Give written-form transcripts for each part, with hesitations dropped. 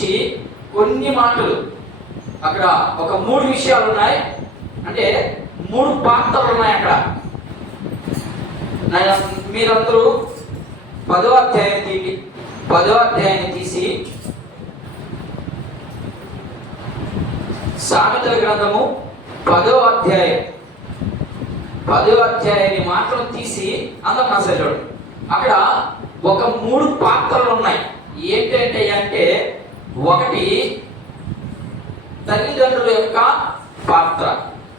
నుంచి కొన్ని మాటలు, అక్కడ ఒక 3 విషయాలు ఉన్నాయి, అంటే 3 పాత్రలు ఉన్నాయి అక్కడ. మీరందరూ 10వ అధ్యాయాన్ని తీసి సామెతల గ్రంథము 10వ అధ్యాయాన్ని మాత్రం తీసి అందరూ నా చూడండి. అక్కడ ఒక 3 పాత్రలు ఉన్నాయి. ఏంటంటే అంటే ఒకటి తల్లిదండ్రుల యొక్క పాత్ర,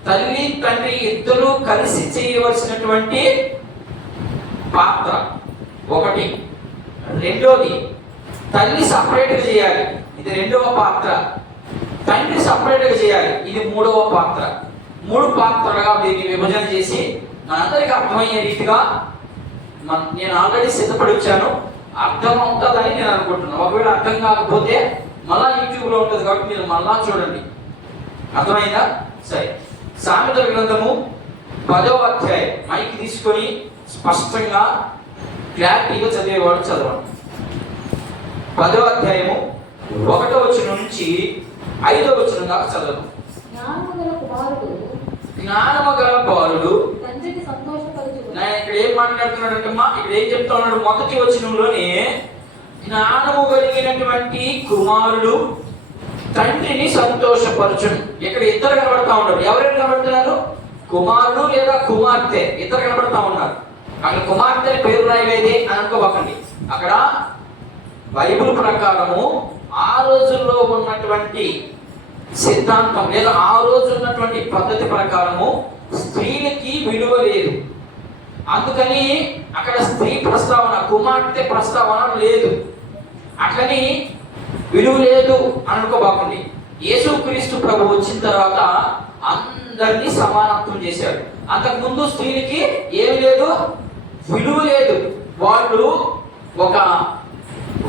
తల్లి తండ్రి ఇద్దరు కలిసి చేయవలసినటువంటి పాత్ర ఒకటి. రెండోది తల్లి సపరేట్గా చేయాలి, ఇది 2వ పాత్ర. తండ్రి సపరేట్గా చేయాలి, ఇది 3వ పాత్ర. 3 పాత్రలుగా దీన్ని విభజన చేసి మనందరికీ అర్థమయ్యే రీతిగా నేను ఆల్రెడీ సిద్ధపడి వచ్చాను. అర్థం అవుతుందని నేను అనుకుంటున్నాను. ఒకవేళ అర్థం కాకపోతే మళ్ళా యూట్యూబ్లో ఉంటుంది కాబట్టి మీరు మళ్ళా చూడండి. అర్థమైందా? సరే, సామెతల గ్రంథము 10వ అధ్యాయం మైక్ తీసుకొని స్పష్టంగా క్లారిటీగా చదివేవాడు చదవండి. 10వ అధ్యాయము 1వ వచనం నుంచి 5వ వచనం దాకా చదవడం. జ్ఞానము గల బాలుడు నేను ఇక్కడ ఏం మాట్లాడుతున్నాడంటే ఇక్కడ ఏం చెప్తా ఉన్నాడు? 1వ వచనంలోనే జ్ఞానము కలిగినటువంటి కుమారుడు తండ్రిని సంతోషపరచును. ఇక్కడ ఇద్దరు కనబడతా ఉన్నారు. ఎవరైనా కనబడుతున్నారు? కుమారుడు లేదా కుమార్తె, ఇద్దరు కనబడతా ఉన్నారు. అక్కడ కుమార్తె పేరు రాయలేదే అని అనుకోకండి. అక్కడ బైబిల్ ప్రకారము ఆ రోజుల్లో ఉన్నటువంటి సిద్ధాంతం లేదా ఆ రోజు ఉన్నటువంటి పద్ధతి ప్రకారము స్త్రీలకి విలువ లేదు. అందుకని అక్కడ స్త్రీ ప్రస్తావన, కుమార్తె ప్రస్తావన లేదు. అట్లని విలువ లేదు అని అనుకోబాకండి. యేసుక్రీస్తు ప్రభు వచ్చిన తర్వాత అందరినీ సమానత్వం చేశాడు. అంతకుముందు స్త్రీలకి ఏమి లేదు, విలువ లేదు. వాళ్ళు ఒక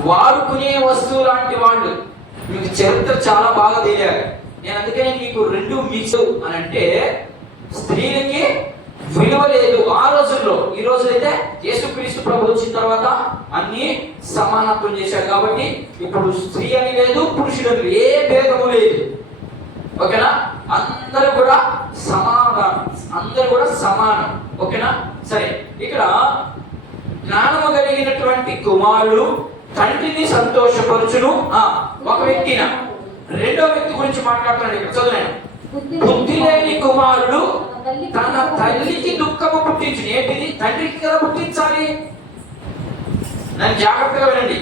వాడుకునే వస్తువు లాంటి వాళ్ళు. మీకు చరిత్ర చాలా బాగా తెలియాలి. నేను అందుకనే మీకు 2 మిక్స్ అని అంటే స్త్రీలకి విలువ లేదు ఆ రోజుల్లో. ఈ రోజులైతే యేసుక్రీస్తు ప్రభు వచ్చిన తర్వాత అన్ని సమానత్వం చేశాడు కాబట్టి ఇప్పుడు స్త్రీ అని లేదు, పురుషుడు అని ఏ భేదము లేదు. ఓకేనా? అందరూ కూడా సమానం. ఓకేనా? సరే, ఇక్కడ జ్ఞానము కలిగినటువంటి కుమారుడు తండ్రిని సంతోషపరచును. ఒక వ్యక్తిన 2వ వ్యక్తి గురించి మాట్లాడుతున్నాడు ఇక్కడ. చదువు. బుద్ధి లేని కుమారుడు తన తల్లికి దుఃఖము పుట్టించును. ఏంటిది? తండ్రికి కదా పుట్టించాలి. నన్ను జాగ్రత్తగా వినండి.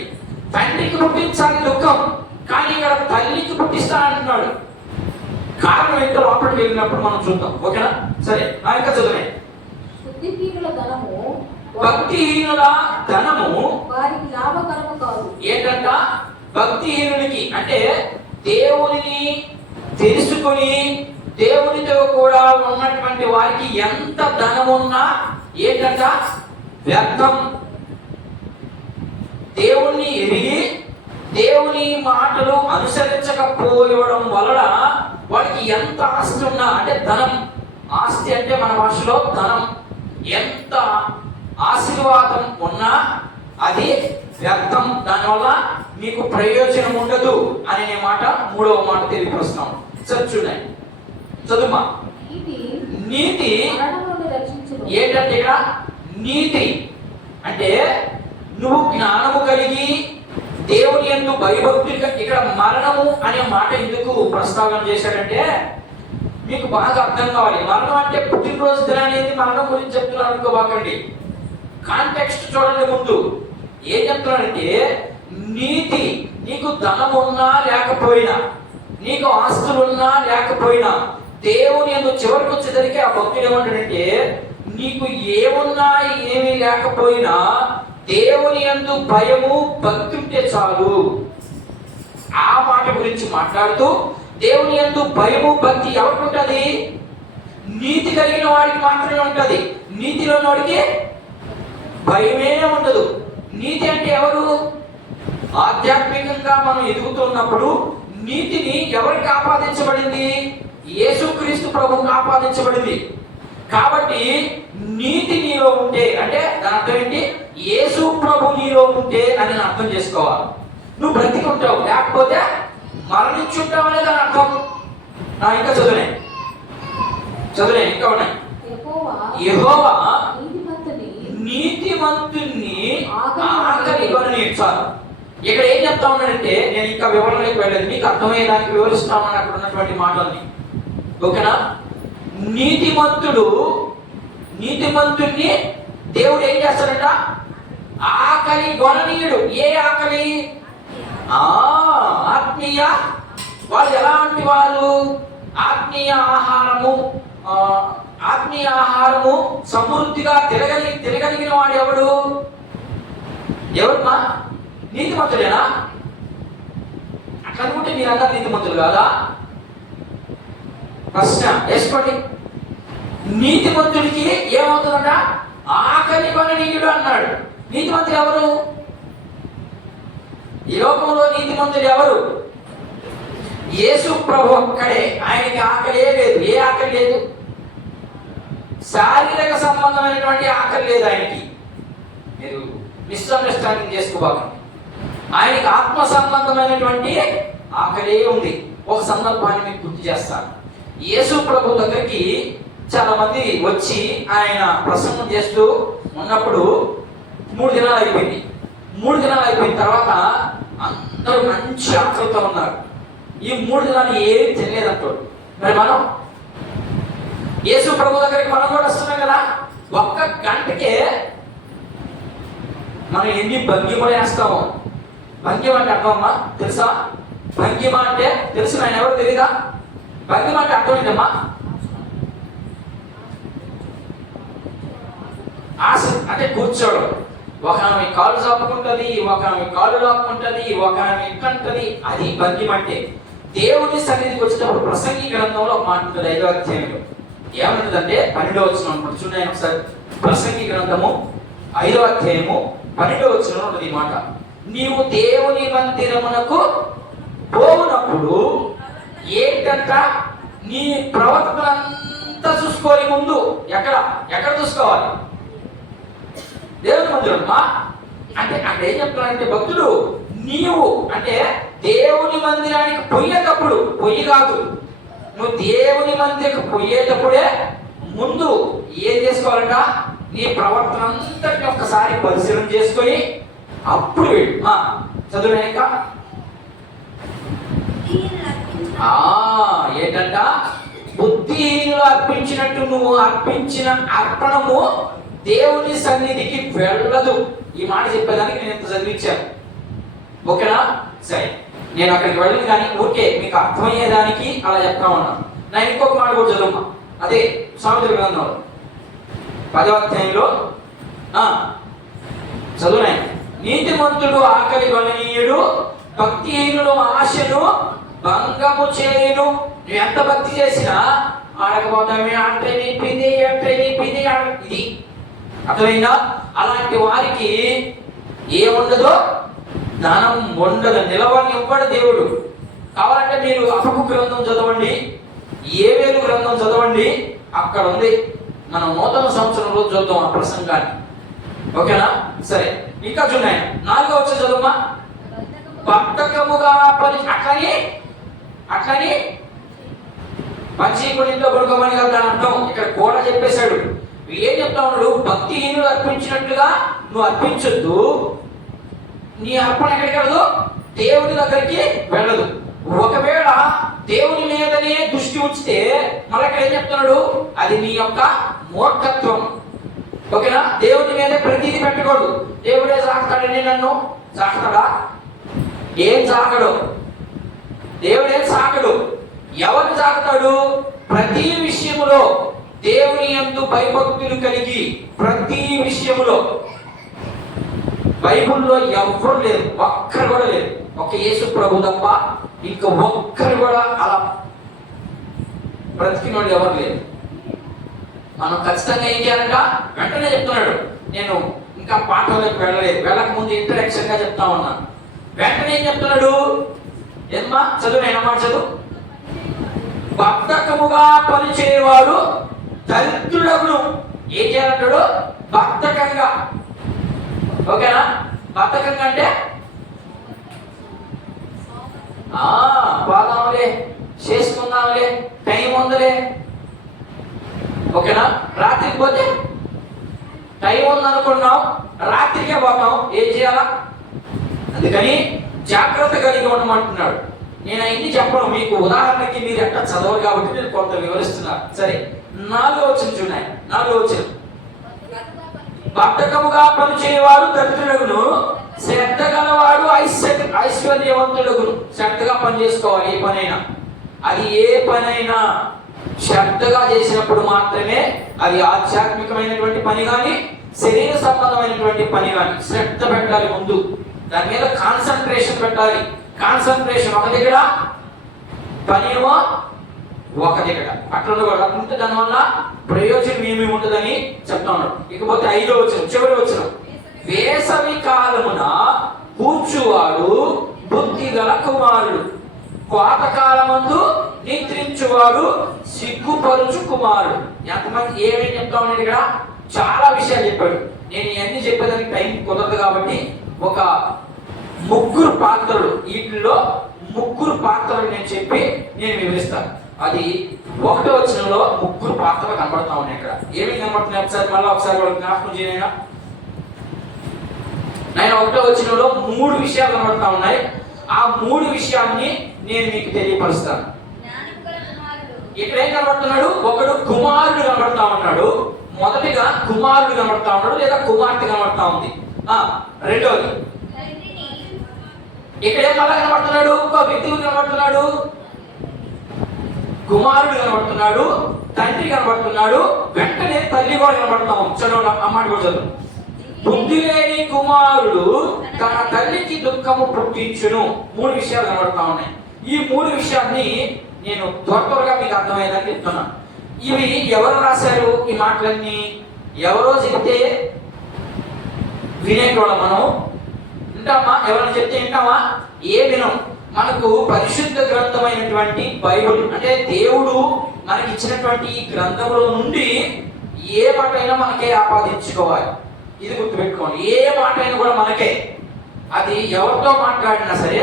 తండ్రికి పుట్టించాలి దుఃఖం, కానీ ఇక్కడ తల్లికి పుట్టిస్తా అంటున్నాడు. కారణం ఏంటో లోపలికి వెళ్ళినప్పుడు మనం చూద్దాం. ఓకేనా? సరే, నా ఇంకా చదువు. భక్తిహీనుల ధనము వారికి లాభకరము కాదు. ఏంటంట? భక్తిహీనునికి అంటే దేవునిని తెలుసుకొని దేవునితో కూడా ఉన్నటువంటి వారికి ఎంత ధనమున్నా ఏంటంట? వ్యర్థం. దేవుణ్ణి ఎరిగి దేవుని మాటలు అనుసరించకపోవడం వలన వాడికి ఎంత ఆస్తి ఉన్నా, అంటే ధనం, ఆస్తి అంటే మన భాషలో ధనం, ఎంత ఆశీర్వాదం ఉన్నా అది వ్యర్థం. దానివల్ల మీకు ప్రయోజనం ఉండదు అనే మాట 3వ మాట తెలియపరుస్తాం. చూడండి, చదువుమా. నీతి ఏంటంటే ఇక్కడ నీతి అంటే నువ్వు జ్ఞానము కలిగి దేవుని యందు భయభక్తులుగా. ఇక్కడ మరణము అనే మాట ఎందుకు ప్రస్తావన చేశాడంటే మీకు బాగా అర్థం కావాలి. మరణం అంటే పుట్టినరోజు దినాన్ని మరణం గురించి చెప్తున్నాను అనుకోబాకండి. కాంటెక్స్ట్ చూడండి. ముందు ఏం చెప్తున్నాడంటే నీతి, నీకు ధనం ఉన్నా లేకపోయినా, నీకు ఆస్తులున్నా లేకపోయినా, దేవుని యందు చివరికి వచ్చేసరికి ఆ భక్తుడు ఏమంటాడంటే నీకు ఏమున్నా ఏమీ లేకపోయినా దేవుని యందు భయము భక్తి ఉంటే చాలు. ఆ మాట గురించి మాట్లాడుతూ దేవుని యందు భయము భక్తి ఎవరికి ఉంటది? నీతి కలిగిన వాడికి మాత్రమే ఉంటది. నీతిలో వాడికి భయమే ఉండదు. నీతి అంటే ఎవరు? ఆధ్యాత్మికంగా మనం ఎదుగుతున్నప్పుడు నీతిని ఎవరికి ఆపాదించబడింది? యేసుక్రీస్తు ప్రభువుకు ఆపాదించబడింది. కాబట్టి నీతి నీలో ఉంటే అంటే దాని అర్థం ఏంటి? యేసు ప్రభు నీలో ఉంటే అని అర్థం చేసుకోవాలి. నువ్వు బ్రతికి ఉంటావు, లేకపోతే మరణించుంటాం అనేది దాని అర్థం. ఇంకా చదువునే ఇంకా ఉన్నాయి. యెహోవా నీతిమంతుణ్ణి ఆకలి కొననిచ్చారు. ఇక్కడ ఏం చెప్తా ఉన్నాడంటే, నేను ఇంకా వివరణలోకి వెళ్ళలేదు, మీకు అర్థమయ్యేదానికి వివరిస్తామని అక్కడ ఉన్నటువంటి మాటల్ని. ఓకేనా? నీతిమంతుణ్ణి దేవుడు ఏం చేస్తాడంట? ఆకలి కొననీయుడు. ఏ ఆకలి? ఆత్మీయ. వాళ్ళు ఎలాంటి వాళ్ళు? ఆత్మీయ ఆహారము సమృద్ధిగా తిరగలిగిన వాడు ఎవడు? ఎవరుమా? నీతిమంతుడేనా? అట్లా అనుకుంటే మీరందరూ నీతిమంతులు కాదా? ప్రశ్న వేసుకోండి. నీతిమంతుడికి ఏమవుతుందంట? ఆకలి కొననీయుడు అన్నాడు. నీతిమంతుడు ఎవరు? ఈ లోకంలో నీతిమంతుడు ఎవరు? యేసు ప్రభు ఒక్కడే. ఆయనకి ఆకలే లేదు. ఏ ఆకలి లేదు? శారీరక సంబంధమైనటువంటి ఆకలి లేదు ఆయనకి. మీరు మిస్అండర్స్టాండింగ్ చేసుకోబాకండి. ఆయనకి ఆత్మ సంబంధమైనటువంటి ఆకలే ఉంది. ఒక సందర్భాన్ని మీకు గుర్తు చేస్తాను. యేసు ప్రభు దగ్గరికి చాలా మంది వచ్చి ఆయన ప్రసంగం చేస్తూ ఉన్నప్పుడు 3 దినాలు అయిపోయింది. 3 దినాలు అయిపోయిన తర్వాత అందరూ మంచి ఆకలితో ఉన్నారు. ఈ 3 దినాలు ఏం తెలియదంటాడు. మరి మనం యేసు ప్రభు దగ్గరికి మనం కూడా వస్తున్నాం కదా. 1 గంటకే మనం ఎన్ని భంగిమలు వేస్తామో. భంగిమ అంటే అర్థమమ్మా తెలుసా? భంగిమ అంటే తెలుసు, ఆయన ఎవరు తెలీదా? భంగిమ అంటే అర్థం ఏంటమ్మా? ఆశ అంటే కూర్చోవడం. ఒక ఆమె కాళ్ళు చాపుకుంటుంది, ఒక ఆమె కాళ్ళు లాక్కుంటుంది, ఒక ఆమె ఇట్లంటది. అది భంగిమ అంటే. దేవుని సన్నిధికి వచ్చేటప్పుడు ప్రసంగి గ్రంథంలో ఒక మాట ఉంటుంది 5వ అధ్యాయంలో. ఏమంటుందంటే 12వ వచనం అనుకుంటు. చూడండి ఒకసారి. ప్రసంగి గ్రంథము 5వ అధ్యాయము 12వ వచనంలో ఉంటుంది ఈ మాట. నీవు దేవుని మందిరమునకు పోవునప్పుడు ఏంటంట? నీ ప్రవర్తనంతా చూసుకోవాలి ముందు. ఎక్కడ చూసుకోవాలి? దేవుని మందిరం. అంటే అక్కడ ఏం చెప్తున్నాడంటే భక్తుడు, నీవు అంటే దేవుని మందిరానికి పోయేటప్పుడు, పొయ్యి కాదు, నువ్వు దేవుని మందిరానికి పోయేటప్పుడే ముందు ఏం చేసుకోవాలంట? నీ ప్రవర్తన అంతటిని ఒక్కసారి పరిశీలన చేసుకొని అప్పుడు వెళ్ళు. చదువునాక ఏంటంట? బుద్ధిహీనులు అర్పించినట్టు నువ్వు అర్పించిన అర్పణము దేవుని సన్నిధికి వెళ్ళదు. ఈ మాట చెప్పేదానికి నేను ఎంత చదివించాను. ఓకేనా? సరే, నేను అక్కడికి వెళ్ళను కానీ ఊరికే మీకు అర్థమయ్యేదానికి అలా చెప్తా ఉన్నాను. నేను ఇంకొక మాట కూడా చదువుమా. అదే సామెతల గ్రంథంలో 10వ అధ్యాయంలో చదువునాయి. నీతిమంతుడు ఆకలి కొననీయుడు, భక్తిహీనుడు ఆశను భంగము చేయును. నువ్వు ఎంత భక్తి చేసినా ఆడకపోతామే, అంటే నింపింది ఇది అర్థమైందా? అలాంటి వారికి ఏముండదో? ధనం ఉండదు, నిలవని ఇవ్వడు దేవుడు. కావాలంటే మీరు హబక్కు గ్రంథం చదవండి, యోవేలు గ్రంథం చదవండి, అక్కడ ఉంది. మనం నూతన సంవత్సరం రోజు చూద్దాం ఆ ప్రసంగాన్ని. ఓకేనా? సరే, ఇంకా చూడండి 4వ వచనం చదువుమా. బద్ధకముగా పని అట్లని మంచి ఇంట్లో పడుకోమని కదా దాని అర్థం. ఇక్కడ కూడా చెప్పేశాడు. ఏం చెప్తా ఉన్నాడు? భక్తిహీనులు అర్పించినట్లుగా నువ్వు అర్పించొద్దు. నీ అర్పణ ఎక్కడికి వెళ్ళదు? దేవుని దగ్గరికి వెళ్ళదు. ఒకవేళ దేవుని మీదనే దృష్టి ఉంచితే మళ్ళీ ఇక్కడ ఏం చెప్తున్నాడు? అది నీ యొక్క మూర్ఖత్వం. ఓకేనా? దేవుని మీద ప్రతీది పెట్టకూడదు. దేవుడే సాగుతాడని నన్ను సాగుతాడా? ఏం సాగడు. దేవుడేం సాగడు. ఎవరు సాగుతాడు? ప్రతి విషయములో దేవుని యందు భయభక్తులు కలిగి, ప్రతి విషయములో. బైబుల్లో ఎవ్వరు లేరు, ఒక్కరు కూడా లేరు, ఒక యేసు ప్రభు తప్ప ఇంకా ఒక్కరు కూడా అలా బ్రతికినోడు ఎవరు లేరు. మనం ఖచ్చితంగా ఏం చేయాలంట? వెంటనే చెప్తున్నాడు. నేను ఇంకా పాఠంలోకి వెళ్ళక ముందు ఇంట్రడక్షన్ గా చెప్తా ఉన్నాను. వెంటనే ఏం చెప్తున్నాడు? ఏమ్మా చదువు, నేనమ్మా చదువు. బద్ధకముగా పనిచేయవాడు దరిద్రుడగును. ఏం చేయాలంటాడు? బద్ధకంగా. ఓకేనా? బద్ధకంగా అంటే పోదాంలే, టైం ఉందలే, ఓకేనా. రాత్రికి పోతే టైం ఉందనుకున్నాం, రాత్రికే పోతాం, ఏం చేయాలా? అందుకని జాగ్రత్త కలిగి ఉండమంటున్నాడు. నేను అవన్నీ చెప్పను, మీకు ఉదాహరణకి మీరు ఎట్లా చదవరు కాబట్టి నేను కొంత వివరిస్తున్నాను. సరే, 4వ వచనం చూడండి. 4వ వచనం, బద్ధకముగా పనిచేయవాడు దరిద్రుడును, శ్రద్ధ గలవాడు ఐశ్వర్యవంతుడుగును. శ్రద్ధగా పని చేసుకోవాలి. ఏ పనైనా, అది ఏ పనైనా శ్రద్ధగా చేసినప్పుడు మాత్రమే అది ఆధ్యాత్మికమైనటువంటి పని కానీ శరీర సంబంధమైనటువంటి పని కానీ శ్రద్ధ పెట్టాలి. ముందు దాని మీద కాన్సన్ట్రేషన్ పెట్టాలి. కాన్సన్ట్రేషన్ ఒక దగ్గర, పని ఏమో ఒక దగ్గర, అట్లా ఉండకూడదు. అట్లుంటే దానివల్ల ప్రయోజనం ఏమేమి ఉంటుందని చెప్తా ఉన్నాడు. ఇకపోతే 5వ వచనం, చివరి వచనం, వేసవి కాలమున కూర్చువాడు బుద్ధి గల కుమారుడు, కోతకాలమందు నిద్రించువాడు సిగ్గుపరుచు కుమారుడు. ఎంతమంది ఏమేమి చెప్తా ఉన్నాడు ఇక్కడ? చాలా విషయాలు చెప్పాడు. నేను ఇవన్నీ చెప్పేదానికి టైం కుదరదు కాబట్టి ఒక 3 పాత్రలు, వీటిల్లో 3 పాత్రలు నేను చెప్పి నేను వివరిస్తాను. అది 1వ వచనంలో 3 పాత్రలు కనబడతా ఉన్నాయి. ఇక్కడ ఏమేమి కనబడుతున్నాయి ఒకసారి వాళ్ళకి జ్ఞాపకం చేయనా? నేను 1వ వచనంలో 3 విషయాలు కనబడతా ఉన్నాయి. ఆ 3 విషయాన్ని నేను మీకు తెలియపరుస్తాను. ఇక్కడ ఏం కనబడుతున్నాడు? ఒకడు కుమారుడు కనబడతా ఉన్నాడు. మొదటిగా కుమారుడు కనబడతా ఉన్నాడు, లేదా కుమార్తె కనబడతా ఉంది. రెండోది ఇక్కడ ఏం మళ్ళా కనబడుతున్నాడు? ఒక వ్యక్తి కనబడుతున్నాడు, కుమారుడు కనబడుతున్నాడు, తండ్రి కనబడుతున్నాడు, వెంటనే తల్లి కూడా కనబడతాం. చదువు అమ్మాట కూడా చదువు. బుద్ధి లేని కుమారుడు తన తల్లికి దుఃఖము పుట్టించును. 3 విషయాలు కనబడతా ఉన్నాయి. ఈ 3 విషయాన్ని నేను త్వరగా మీకు అర్థమయ్యేదని చెప్తున్నా. ఇవి ఎవరు రాశారు? ఈ మాటలన్నీ ఎవరో చెప్తే వినేటోళ్ళం మనం. వింటామా? ఎవరైనా చెప్తే వింటామా? ఏ వినం. మనకు పరిశుద్ధ గ్రంథమైనటువంటి బైబిల్ అంటే దేవుడు మనకి ఇచ్చినటువంటి ఈ గ్రంథంలో నుండి ఏ మాట అయినా మనకే ఆపాదించుకోవాలి. ఇది గుర్తుపెట్టుకోండి. ఏ మాట అయినా కూడా మనకే. అది ఎవరితో మాట్లాడినా సరే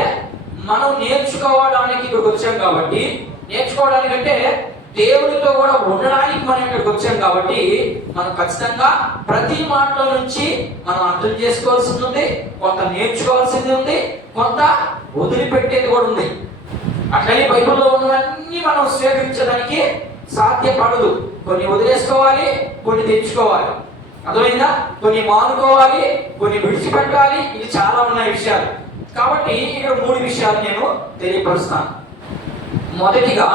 మనం నేర్చుకోవడానికి ఇక్కడికి వచ్చాం కాబట్టి, నేర్చుకోవడానికంటే దేవుడితో కూడా ఉండడానికి మనం ఇక్కడికి వచ్చాం కాబట్టి మనం ఖచ్చితంగా ప్రతి మాటలో నుంచి మనం అర్థం చేసుకోవాల్సింది ఉంది, కొంత నేర్చుకోవాల్సింది ఉంది, కొంత వదిలిపెట్టేది కూడా ఉంది. అట్లనే బైబిల్లో ఉన్నవన్నీ మనం స్వీకరించడానికి సాధ్యపడదు. కొన్ని వదిలేసుకోవాలి, కొన్ని తెచ్చుకోవాలి. అర్థమైందా? కొన్ని మానుకోవాలి, కొన్ని విడిచిపెట్టాలి. ఇది చాలా ఉన్నాయి విషయాలు. కాబట్టి ఇక్కడ 3 విషయాలు నేను తెలియపరుస్తాను. మొదటిగా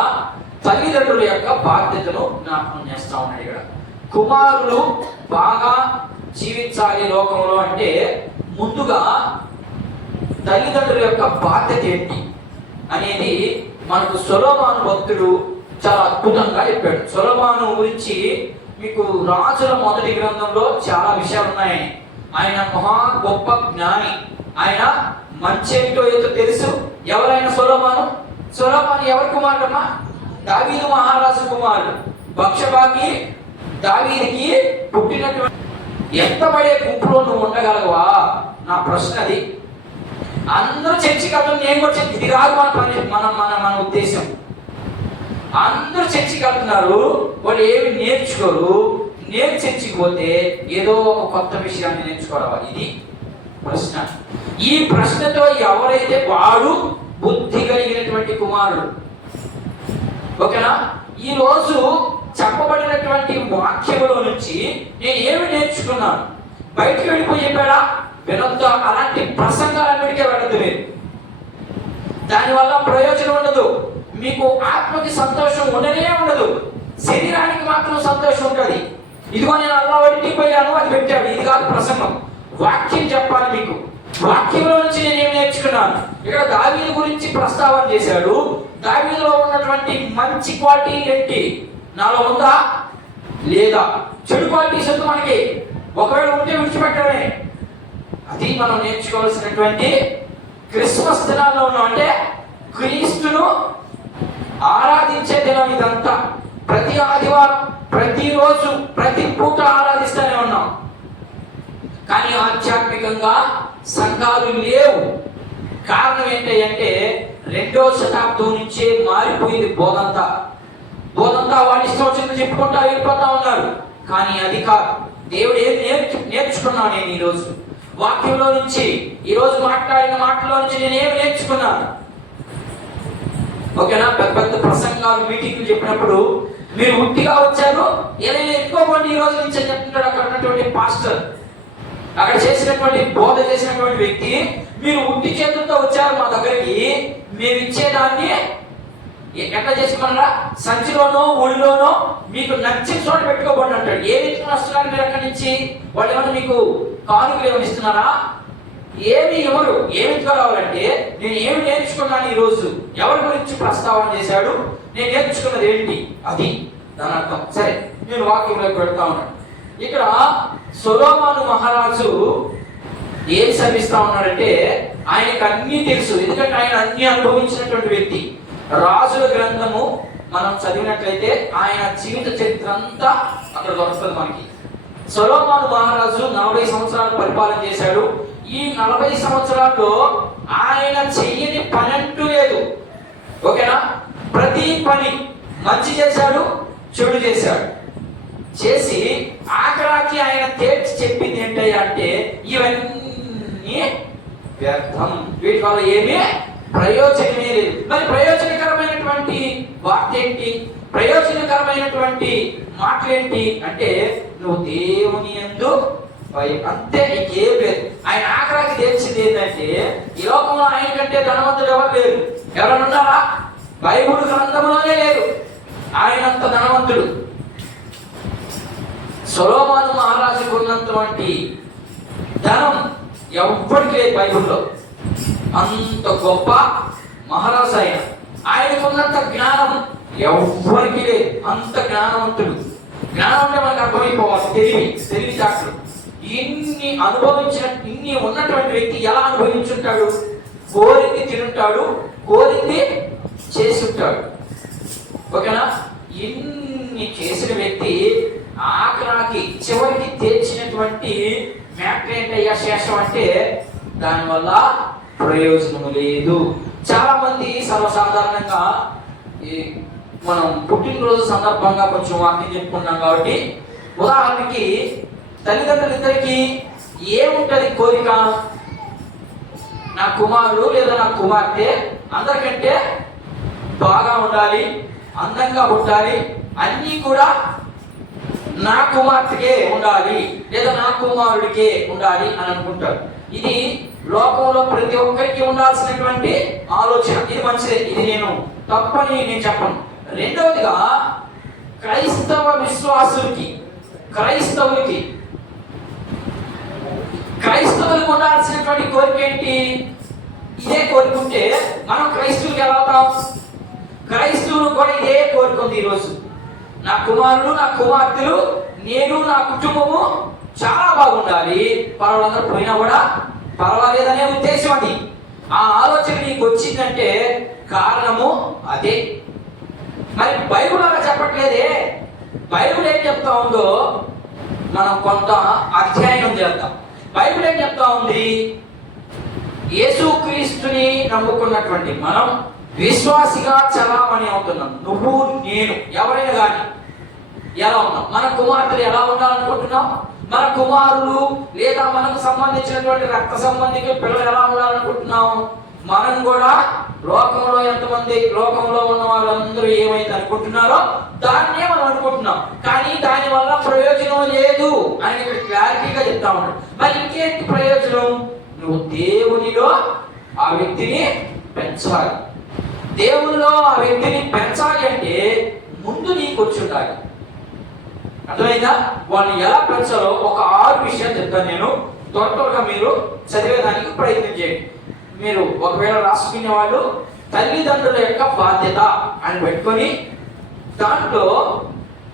తల్లిదండ్రుల యొక్క బాధ్యతను జ్ఞాపకం చేస్తా ఉన్నాడు. ఇక్కడ కుమారులు బాగా జీవించాలి లోకంలో అంటే ముందుగా తల్లిదండ్రుల యొక్క బాధ్యత ఏంటి అనేది మనకు సొలొమోను భక్తుడు చాలా అద్భుతంగా చెప్పాడు. సొలొమోను గురించి మీకు రాజుల మొదటి గ్రంథంలో చాలా విషయాలు ఉన్నాయి. ఆయన మహా గొప్ప జ్ఞాని. ఆయన మంచేంటో ఏదో తెలుసు. ఎవరైనా సొలొమోను ఎవరి కుమారుడమ్మా? దావీదు మహారాజు కుమారుడు. బత్షెబాకి దావీదుకి పుట్టినటువంటి ఎంతబడే గుంపులో నువ్వు ఉండగలవా? నా ప్రశ్న అది. అందరూ చర్చికి వెళ్తాం, నేను కూడా చర్చి. ఇది కాదు మన పని, మన ఉద్దేశం. అందరూ చర్చికి వెళ్తున్నారు, వాళ్ళు ఏమి నేర్చుకోరు. నేను చర్చికి పోతే ఏదో ఒక కొత్త విషయాన్ని నేర్చుకోవాలి. ఇది ప్రశ్న. ఈ ప్రశ్నతో ఎవరైతే వాడు బుద్ధి కలిగినటువంటి కుమారుడు, ఓకేనా? ఈ రోజు చెప్పబడినటువంటి వాక్యములో నుంచి నేను ఏమి నేర్చుకున్నాను? బయటికి వెళ్ళిపోయి చెప్పాడా? వినొద్దు. అలాంటి ప్రసంగాలన్నిటికీ వెళ్ళదు. మీరు దానివల్ల ప్రయోజనం ఉండదు. మీకు ఆత్మకి సంతోషం ఉండనే ఉండదు, శరీరానికి మాత్రం సంతోషం ఉంటుంది. ఇదిగో నేను అల్లా వడ్డీకి పోయాను, అది పెట్టాడు. ఇది కాదు ప్రసంగం. వాక్యం చెప్పాలి మీకు. వాక్యంలో నుంచి నేనేం నేర్చుకున్నాను? ఇక్కడ దావీదు గురించి ప్రస్తావన చేశాడు. దావీదులో ఉన్నటువంటి మంచి క్వాలిటీ ఏంటి? నాలో ఉందా లేదా? చెడు క్వాలిటీస్ ఉంది మనకి. ఒకవేళ ఉంటే విడిచిపెట్టడమే. అది మనం నేర్చుకోవాల్సినటువంటి క్రిస్మస్ దినాల్లో ఉన్నాం. అంటే క్రీస్తును ఆరాధించే దినం ఇదంతా. ప్రతి ఆదివారం, ప్రతిరోజు, ప్రతి పూట ఆరాధిస్తూనే ఉన్నాం. కానీ ఆధ్యాత్మికంగా సంఘాలు లేవు. కారణం ఏంటి అంటే 2వ శతాబ్దం నుంచే మారిపోయింది బోధంతా. వాడి ఇష్టం వచ్చింది చెప్పుకుంటా వెళ్ళిపోతా ఉన్నారు. కానీ అది కాదు. దేవుడు ఏం నేర్చుకున్నాను నేను ఈరోజు వాక్యంలో నుంచి, ఈరోజు మాట్లాడిన మాటలో నుంచి నేను ఏమి నేర్చుకున్నాను? ఓకేనా? పెద్ద ప్రసంగాలు మీటింగ్లు చెప్పినప్పుడు మీరు ఉట్టిగా వచ్చారు, ఏదైనా ఎత్తుకోకండి ఈ రోజు నుంచి చెప్తున్నాడు అక్కడ ఉన్నటువంటి పాస్టర్, అక్కడ చేసినటువంటి బోధ చేసినటువంటి వ్యక్తి. మీరు ఉట్టి చేతులతో వచ్చారు మా దగ్గరికి, మేము ఇచ్చేదాన్ని ఎట్లా చేసుకోమన్నా సంచిలోనో ఊడిలోనో మీకు నచ్చిన చోట పెట్టుకోబడి అంటాడు. ఏమి వస్తున్నారు మీరు అక్కడి నుంచి? వాళ్ళు ఏమన్నా మీకు కానుకలు ఏమైనా ఇస్తున్నారా? ఏమి ఎవరు ఏమి రావాలంటే నేను ఏమి నేర్చుకున్నాను ఈరోజు, ఎవరి గురించి ప్రస్తావన చేశాడు, నేను నేర్చుకున్నది ఏంటి, అది దాని అర్థం. సరే, నేను వాక్యంలోకి పెడతా ఉన్నాను. ఇక్కడ సొలొమోను మహారాజు ఏం శ్రమిస్తా ఉన్నాడంటే ఆయనకు అన్నీ తెలుసు, ఎందుకంటే ఆయన అన్ని అనుభవించినటువంటి వ్యక్తి. రాజుల గ్రంథము మనం చదివినట్లయితే ఆయన జీవిత చరిత్ర అంతా అక్కడ దొరుకుతుంది మనకి. సొలొమోను మహారాజు 40 సంవత్సరాలు పరిపాలన చేశాడు. ఈ 40 సంవత్సరాల్లో ఆయన చెయ్యని పని అంటూ లేదు. ఓకేనా? ప్రతి పని మంచి చేశాడు, చెడు చేశాడు. చేసి ఆఖరాకి ఆయన తేల్చి చెప్పింది ఏంటయ్యా అంటే ఇవన్నీ వ్యర్థం, వీటి వల్ల ఏమీ ప్రయోజనమే లేదు. మరి ప్రయోజనకరమైనటువంటి వార్త ఏంటి, ప్రయోజనకరమైనటువంటి మాటలేంటి అంటే నువ్వు దేవుని యందు అంతే, నీకేం లేదు. ఆయన ఆఖరాకి తెలిసింది ఏంటంటే ఈ లోకంలో ఆయన కంటే ధనవంతులు ఎవరు లేరు. ఎవరైనా ఉన్నారా? బైబిల్ గ్రంథంలోనే లేరు ఆయనంత ధనవంతుడు. సొలొమోను మహారాజుకు ఉన్నటువంటి ధనం ఎవ్వరికి లేదు బైబిల్లో. అంత గొప్ప మహారాజు ఆయన. ఆయనకున్నంత జ్ఞానం ఎవ్వరికి లేదు. అంత జ్ఞానవంతుడు. జ్ఞానం అంటే మనకు అర్థమైపోవాలి, తెలివితేటలు. ఇన్ని ఉన్నటువంటి వ్యక్తి ఎలా అనుభవించుంటాడు? కోరింది తినుంటాడు, కోరింది చేసి ఉంటాడు. ఓకేనా? ఇన్ని చేసిన వ్యక్తి ఆఖరాకి చివరికి తెచ్చినటువంటి మ్యాటర్ ఏంటయ్యా శేషం అంటే దానివల్ల ప్రయోజనం లేదు. చాలా మంది సర్వసాధారణంగా మనం పుట్టినరోజు సందర్భంగా కొంచెం వాక్యం చెప్పుకున్నాం కాబట్టి, ఉదాహరణకి తల్లిదండ్రులిద్దరికి ఏముంటది కోరిక? నా కుమారుడు లేదా నా కుమార్తె అందరికంటే బాగా ఉండాలి, అందంగా ఉండాలి, అన్నీ కూడా నా కుమార్తెకే ఉండాలి లేదా నా కుమారుడికే ఉండాలి అని అనుకుంటారు. ఇది లోకంలో ప్రతి ఒక్కరికి ఉండాల్సినటువంటి ఆలోచన. ఇది మంచిదే, ఇది నేను తప్పని నేను చెప్పను. రెండవదిగా క్రైస్తవులకు ఉండాల్సినటువంటి కోరిక ఏంటి? ఇదే కోరుకుంటే మనం క్రైస్తవులకు ఎలా అవుతాం? క్రైస్తవులు కూడా ఇదే కోరిక ఉంది ఈరోజు. నా కుమారుడు, నా కుమార్తెలు, నేను, నా కుటుంబము చాలా బాగుండాలి, పర్వాలందరూ పోయినా కూడా పర్వాలేదనే ఉద్దేశం అది. ఆ ఆలోచన నీకు వచ్చిందంటే కారణము అదే. మరి బైబిల్ అలా చెప్పట్లేదే. బైబిల్ ఏం చెప్తా ఉందో మనం కొంత అధ్యయనం చేద్దాం. బైబిల్ ఏం చెప్తా ఉంది? యేసుక్రీస్తుని నమ్ముకున్నటువంటి మనం విశ్వాసిగా చలామణి అవుతున్నాం. నువ్వు, నేను, ఎవరైనా కానీ ఎలా ఉన్నాం? మన కుమార్తెలు ఎలా ఉండాలనుకుంటున్నాం? మన కుమారులు లేదా మనకు సంబంధించినటువంటి రక్త సంబంధికుల పిల్లలు ఎలా ఉండాలనుకుంటున్నాం? మనం కూడా లోకంలో ఎంతమంది లోకంలో ఉన్న వాళ్ళందరూ ఏమైతే అనుకుంటున్నారో దాన్నే మనం అనుకుంటున్నాం. కానీ దాని వల్ల ప్రయోజనం లేదు అని ఇక్కడ క్లారిటీగా చెప్తా ఉన్నాడు. మరి ఇంకేంటి ప్రయోజనం? నువ్వు దేవునిలో ఆ వ్యక్తిని పెంచాలి. దేవునిలో ఆ వ్యక్తిని పెంచాలి అంటే ముందు నీకు వచ్చి ఉండాలి. అర్థమైందా? వాళ్ళని ఎలా పెంచాలో ఒక 6 విషయాలు చెప్తాను నేను. త్వరగా మీరు చదివేదానికి ప్రయత్నం చేయండి. మీరు ఒకవేళ రాసుకునే వాళ్ళు తల్లిదండ్రుల యొక్క బాధ్యత అని పెట్టుకొని దాంట్లో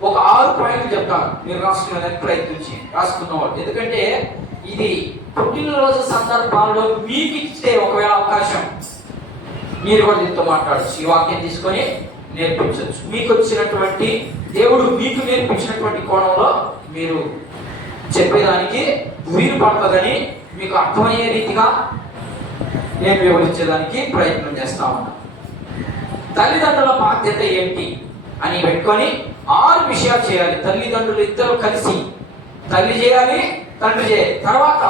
ఒక 6 పాయింట్లు చెప్తాను. మీరు రాసుకునేదానికి ప్రయత్నించి రాసుకున్నవాళ్ళు, ఎందుకంటే ఇది పుట్టినరోజు సందర్భాల్లో మీకు ఇస్తే ఒకవేళ అవకాశం మీరు కూడా దీంతో మాట్లాడచ్చు. ఈ వాక్యం తీసుకొని నేర్పించవచ్చు. మీకు వచ్చినటువంటి దేవుడు మీకు నేర్పించినటువంటి కోణంలో మీరు చెప్పేదానికి వీలు పడుతుందని మీకు అర్థమయ్యే రీతిగా నేను వివరించేదానికి ప్రయత్నం చేస్తా ఉన్నాను. తల్లిదండ్రుల బాధ్యత ఏంటి అని పెట్టుకొని 6 విషయాలు చేయాలి. తల్లిదండ్రులు ఇద్దరు కలిసి, తల్లి చేయాలి, తండ్రి చేయాలి. తర్వాత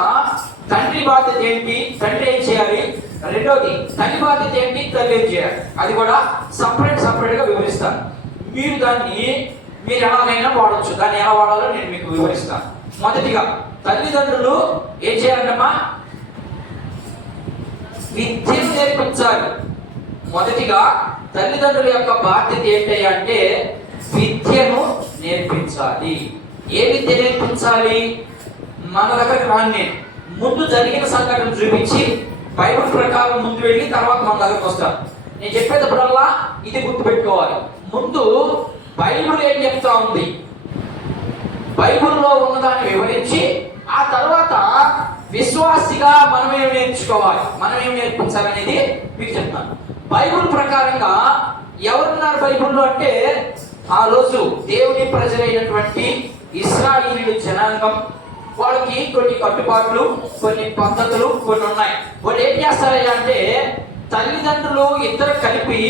తండ్రి బాధ్యత ఏంటి, తండ్రి ఏం చేయాలి. రెండోది తల్లి బాధ్యత ఏంటి, తల్లి ఏం చేయాలి. అది కూడా సపరేట్ గా వివరిస్తాను. మీరు ఎలాగైనా వాడచ్చు. దాన్ని ఎలా వాడాలో నేను మీకు వివరిస్తాను. మొదటిగా తల్లిదండ్రులు ఏం చేయాలంటమ్మా, విద్యను నేర్పించాలి. మొదటిగా తల్లిదండ్రుల యొక్క బాధ్యత ఏంటంటే విద్యను నేర్పించాలి. ఏ విద్య నేర్పించాలి? మన దగ్గరకు రాని ముందు జరిగిన సంఘటన చూపించి బైబిల్ ప్రకారం ముందు వెళ్ళి తర్వాత మన దగ్గరకు వస్తాను. నేను చెప్పేటప్పుడల్లా ఇది గుర్తుపెట్టుకోవాలి. ముందు బైబిల్ ఏం చెప్తా ఉంది, బైబిల్లో ఉన్నదాన్ని వివరించి ఆ తర్వాత విశ్వాసిగా మనం ఏం నేర్చుకోవాలి, మనం ఏం నేర్పించాలనేది మీకు చెప్తాను. బైబిల్ ప్రకారంగా ఎవరున్నారు బైబిల్లో అంటే, ఆ రోజు దేవుని ప్రజలైనటువంటి ఇశ్రాయేలు జనాంగం. వాళ్ళకి కొన్ని కట్టుబాట్లు, కొన్ని పద్ధతులు కొన్ని ఉన్నాయి. వాళ్ళు ఏం చేస్తారయ్యా అంటే తల్లిదండ్రులు ఇద్దరు కలిపి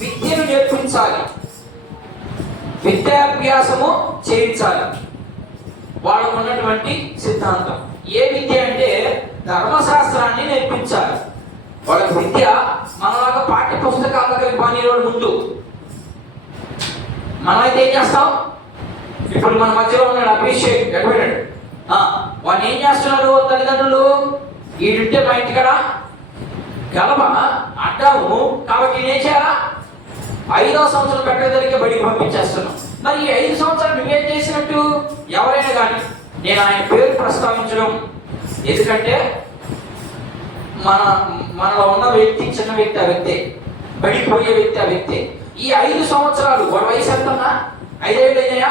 విద్యను నేర్పించాలి, విద్యాభ్యాసము చేయించాలి. వాళ్ళకు ఉన్నటువంటి సిద్ధాంతం ఏ విద్య అంటే ధర్మశాస్త్రాన్ని నేర్పించాలి. వాళ్ళకి విద్య మనలాగా పాఠ్య పుస్తకాల దగ్గరికి బానిరోడు ముందు. మనమైతే ఏం చేస్తాం, ఇప్పుడు మన మధ్యలో ఉన్నాడు అభిషేక్ అడ్వైడ్, వాడిని ఏం చేస్తున్నారు తల్లిదండ్రులు, ఈడుంటే మా ఇంటికాడ గలబ అడ్డాము కాబట్టి నేనేం చేయాలా, 5వ సంవత్సరం పెట్టగలిగే బడికి పంపించేస్తున్నాం. మరి ఈ 5 సంవత్సరాలు నువ్వేం చేసినట్టు? ఎవరైనా కానీ నేను ఆయన పేరు ప్రస్తావించడం ఎందుకంటే మనలో ఉన్న వ్యక్తి చిన్న వ్యక్తి, ఆ వ్యక్తి బడికి పోయే వ్యక్తి, ఆ వ్యక్తి. ఈ 5 సంవత్సరాలు వాడు వయసు ఎంతన్నా, 5 ఏళ్ళు అయినాయా,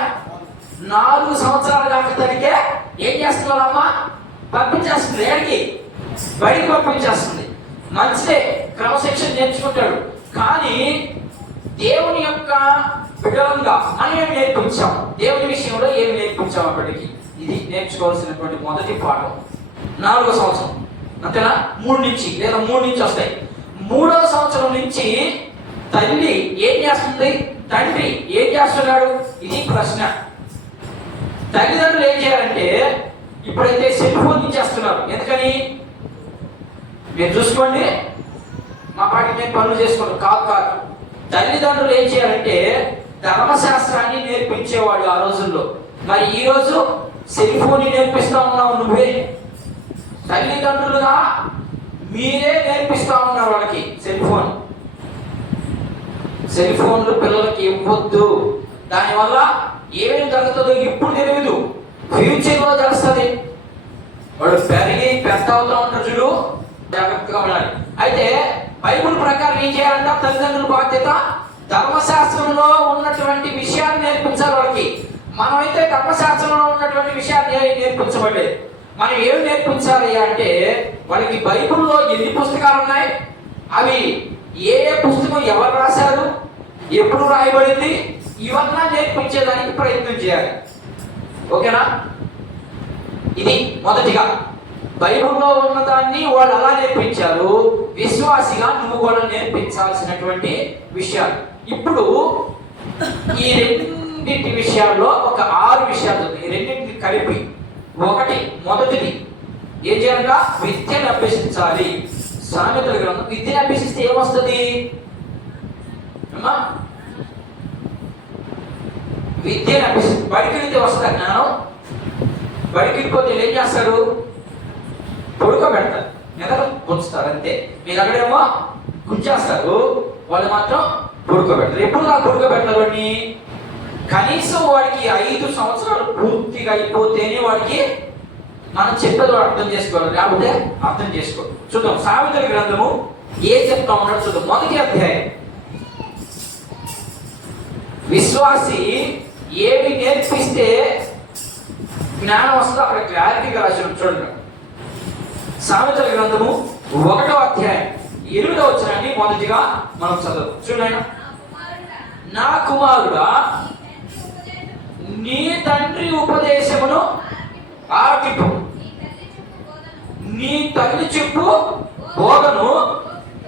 4 సంవత్సరాలు దాకా తనకే ఏం చేస్తున్నారమ్మా, పంపించేస్తుంది. ఏడికి? బడికి పంపించేస్తుంది. మంచిదే, క్రమశిక్షణ నేర్చుకుంటాడు. కానీ దేవుని యొక్క బిడ్డలంగా మనం ఏమి నేర్పించాం, దేవుని విషయంలో ఏమి నేర్పించాం అప్పటికి, ఇది నేర్చుకోవాల్సినటువంటి మొదటి పాఠం. 4వ సంవత్సరం అంతేనా, 3 నుంచి లేదా 3 నుంచి వస్తాయి. 3వ సంవత్సరం నుంచి తల్లి ఏం చేస్తుంది, తండ్రి ఏం చేస్తున్నాడు, ఇది ప్రశ్న. తల్లిదండ్రులు ఏం చేయాలంటే ఇప్పుడైతే సెల్ ఫోన్ ఇచ్చేస్తున్నారు. ఎందుకని మీరు చూసుకోండి, మా పాటి మేము పనులు చేసుకోండి కాదు. తల్లిదండ్రులు ఏం చేయాలంటే ధర్మశాస్త్రాన్ని నేర్పించేవాడు ఆ రోజుల్లో. మరి ఈ రోజు సెల్ ఫోన్ నేర్పిస్తా ఉన్నావు నువ్వే. తల్లిదండ్రులుగా మీరే నేర్పిస్తా ఉన్నారు వాళ్ళకి సెల్ ఫోన్లు పిల్లలకి ఇవ్వద్దు. దానివల్ల ఏమేమి జరుగుతుందో ఇప్పుడు తెలియదు, ఫ్యూచర్లో తెలుస్తుంది. వాడు పెరిగి పెద్ద అవుతా ఉంటారు చూడు, జాగ్రత్తగా ఉండాలి. అయితే బైబిల్ ప్రకారం ఏం చేయాలంటే తల్లిదండ్రుల బాధ్యత ధర్మశాస్త్రంలో ఉన్నటువంటి విషయాన్ని నేర్పించాలి వాళ్ళకి. మనమైతే ధర్మశాస్త్రంలో ఉన్నటువంటి విషయాన్ని నేర్పించబడలేదు. మనం ఏమి నేర్పించాలి అంటే వాళ్ళకి బైబిల్లో ఎన్ని పుస్తకాలు ఉన్నాయి, అవి ఏ పుస్తకం ఎవరు రాశారు, ఎప్పుడు రాయబడింది, ఇవన్నా నేర్పించేదానికి ప్రయత్నం చేయాలి. ఓకేనా? ఇది మొదటిగా బైబిల్లో ఉన్నదాన్ని వాళ్ళు అలా నేర్పించారు. విశ్వాసిగా నువ్వు కూడా నేర్పించాల్సినటువంటి విషయాలు. ఇప్పుడు ఈ రెండింటి విషయాల్లో ఒక 6 విషయాలు ఉంది. ఈ రెండింటిని కలిపి మొదటిది ఏం చేయాలంట, విద్యను అభ్యసించాలి. సామెతల గ్రంథం, విద్యను అభ్యసిస్తే ఏమొస్తుంది అమ్మా, విద్యను అభ్యసిస్తే బడికి వెళ్తే వస్తుందా జ్ఞానం? బడికి వెళ్ళిపోతే ఏం చేస్తారు, పడుకోబెడతారు, మెదడు గుంచుతారు అంతే. మీ దగ్గరేమో గుంచేస్తారు, వాళ్ళు మాత్రం పడుకోబెడతారు. ఎప్పుడు నాకు పడుకోబెడతారు వాడిని, కనీసం వాడికి 5 సంవత్సరాలు పూర్తిగా అయిపోతేనే వాడికి మనం చెప్పేది అర్థం చేసుకోవాలి, లేకపోతే అర్థం చేసుకోవాలి. చూద్దాం సామెతల గ్రంథము ఏం చెప్తా ఉన్నాడు చూద్దాం. 1వ అధ్యాయం. విశ్వాసి ఏమి నేర్పిస్తే జ్ఞానం వస్తుందో అక్కడ క్లారిటీగా రాసిన చూడండి. సామెతల గ్రంథము 1వ అధ్యాయం 8వ వచనాన్ని మొదటిగా మనం చదువు. చూడండి. నా కుమారుడా, నీ తండ్రి ఉపదేశమును ఆలకింపు, నీ తల్లి చెప్పు బోధను